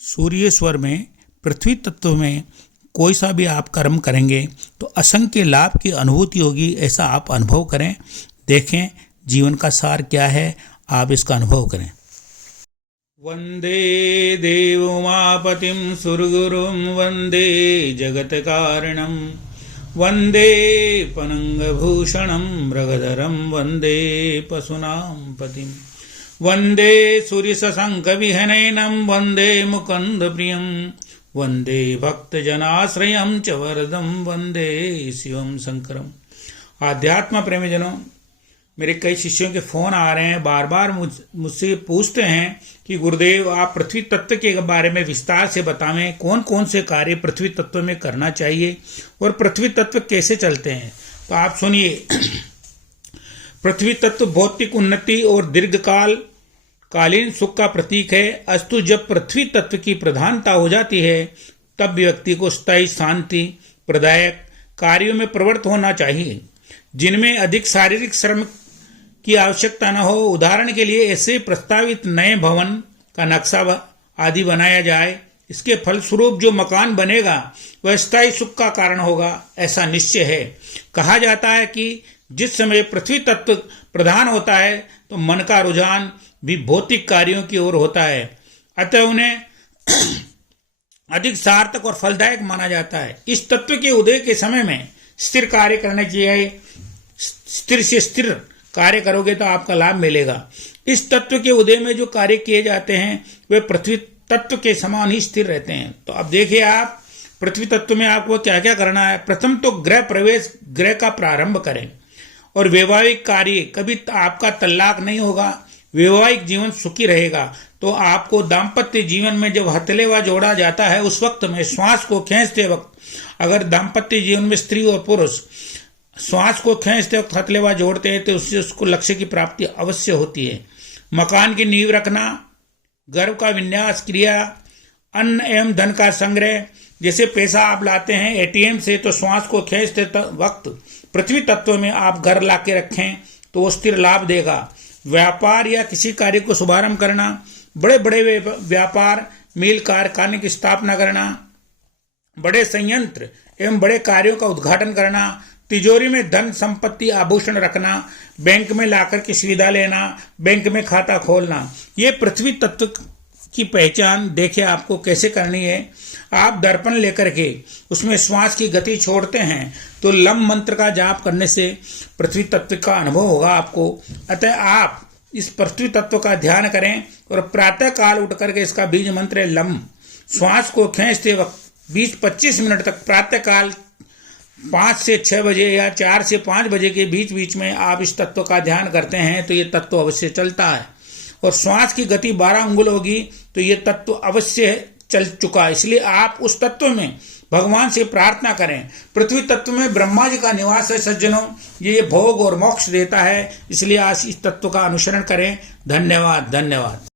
सूर्येश्वर में पृथ्वी तत्व में कोई सा भी आप कर्म करेंगे तो असंख्य लाभ की अनुभूति होगी। ऐसा आप अनुभव करें, देखें जीवन का सार क्या है, आप इसका अनुभव करें। वंदे देवोमापतिं सुरगुरुं वंदे जगत कारणं वंदे पनंगभूषणं मृगधरं वंदे पशूनां पतिं वंदे सूर्यशशाङ्कविहननं वंदे मुकुन्दप्रियं वंदे भक्तजनाश्रयं च वरदं वंदे शिवं शंकरम। आध्यात्म प्रेमीजनों, मेरे कई शिष्यों के फोन आ रहे हैं, बार बार मुझसे पूछते हैं कि गुरुदेव आप पृथ्वी तत्व के बारे में विस्तार से बतावें, कौन कौन से कार्य पृथ्वी तत्व में करना चाहिए और पृथ्वी तत्व कैसे चलते हैं। तो आप सुनिए, पृथ्वी तत्व भौतिक उन्नति और दीर्घकालीन सुख का प्रतीक है। अस्तु जब पृथ्वी तत्व की प्रधानता हो जाती है तब व्यक्ति को स्थायी शांति प्रदायक कार्यों में प्रवृत्त होना चाहिए जिनमें अधिक शारीरिक श्रम की आवश्यकता न हो। उदाहरण के लिए ऐसे प्रस्तावित नए भवन का नक्शा आदि बनाया जाए। इसके फलस्वरूप जो मकान बनेगा वह स्थायी सुख का कारण होगा, ऐसा निश्चय है। कहा जाता है कि जिस समय पृथ्वी तत्व प्रधान होता है तो मन का रुझान भी भौतिक कार्यों की ओर होता है, अतः उन्हें अधिक सार्थक और फलदायक माना जाता है। इस तत्व के उदय के समय में स्थिर कार्य करने चाहिए। स्थिर से स्थिर कार्य करोगे तो आपका लाभ मिलेगा। इस तत्व के उदय में जो कार्य किए जाते हैं वे पृथ्वी तत्व के समान ही स्थिर रहते हैं। तो अब देखिए, आप पृथ्वी तत्व में आपको क्या क्या करना है। प्रथम तो गृह प्रवेश, गृह का प्रारंभ करें और वैवाहिक कार्य, कभी आपका तलाक नहीं होगा, वैवाहिक जीवन सुखी रहेगा। तो आपको दाम्पत्य जीवन में जब हथेलीवा जोड़ा जाता है उस वक्त में श्वास को खींचते वक्त, अगर दाम्पत्य जीवन में स्त्री और पुरुष श्वास को खींचते वक्त हथेलीवा जोड़ते हैं तो उससे उसको लक्ष्य की प्राप्ति अवश्य होती है। मकान की नींव रखना, गर्भ का विन्यास क्रिया, अन्न एवं धन का संग्रह, जैसे पैसा आप लाते हैं एटीएम से तो श्वास को खींचते वक्त पृथ्वी तत्व में आप घर ला के रखें तो वो स्थिर लाभ देगा। व्यापार या किसी कार्य को शुभारंभ करना, बड़े बड़े व्यापार मिल कारखाने की स्थापना करना, बड़े संयंत्र एवं बड़े कार्यों का उद्घाटन करना, तिजोरी में धन संपत्ति आभूषण रखना, बैंक में लाकर की सुविधा लेना, बैंक में खाता खोलना, ये पृथ्वी तत्व की पहचान देखिए आपको कैसे करनी है। आप दर्पण लेकर के उसमें श्वास की गति छोड़ते हैं तो लम मंत्र का जाप करने से पृथ्वी तत्व का अनुभव होगा आपको। अतः आप इस पृथ्वी तत्व का ध्यान करें और प्रातः काल उठ करके इसका बीज मंत्र है लम। श्वास को खींचते वक्त 20-25 मिनट तक प्रातः काल 5 से 6 बजे या 4 से 5 बजे के बीच बीच में आप इस तत्व का ध्यान करते हैं तो ये तत्व अवश्य चलता है। और श्वास की गति 12 अंगुल होगी तो ये तत्व अवश्य चल चुका है। इसलिए आप उस तत्व में भगवान से प्रार्थना करें। पृथ्वी तत्व में ब्रह्मा जी का निवास है सज्जनों, ये भोग और मोक्ष देता है, इसलिए आज इस तत्व का अनुसरण करें। धन्यवाद धन्यवाद।